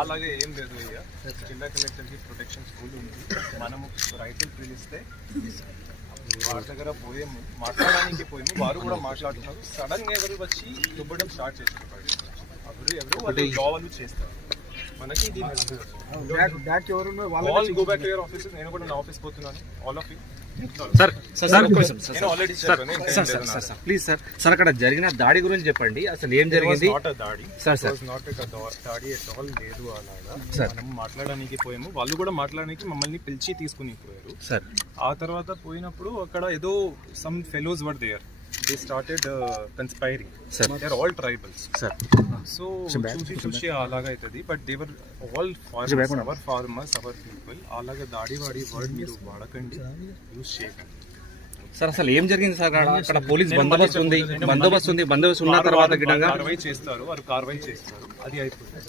అలాగే ఏం లేదు అయ్యా, జిల్లా కలెక్టర్ కి ప్రొటెక్షన్ స్కూల్ ఉంది. మనము రైతులు పిలిస్తే వారి దగ్గర పోయాము, మాట్లాడడానికి పోయాము, వారు కూడా మాట్లాడుతున్నారు. సడన్ గా ఎవరు వచ్చి దుబ్బడం స్టార్ట్ చేస్తారు. ఎవరు జాబ్ చేస్తారు. మనకి ఇది go back to your office. నేను కూడా నా ఆఫీస్ పోతున్నాను. All of you please sir అక్కడ జరిగిన దాడి గురించి చెప్పండి. అసలు ఏం జరిగింది? లేదు అలాగా మనం మాట్లాడడానికి పోయాము, వాళ్ళు కూడా మాట్లాడడానికి మమ్మల్ని పిలిచి తీసుకుని పోయారు సార్. ఆ తర్వాత పోయినప్పుడు అక్కడ ఏదో some fellows were there. They started conspiring. Sir. They are all tribals. Sir. So, చూసి అలాగా అవుతుంది. But they were all farmers, our farmers, our people. అలాగా దాడి వాడి వర్డ్ మీరు వాడకండి, యూజ్ చేయకండి. సార్ అసలు ఏం జరిగింది సార్? అక్కడ పోలీస్ బందోబస్తు ఉంది. బందోబస్తు ఉన్న తర్వాత కార్వాయి చేస్తారు, వారు కార్వాయి చేస్తారు, అది అయిపోతుంది.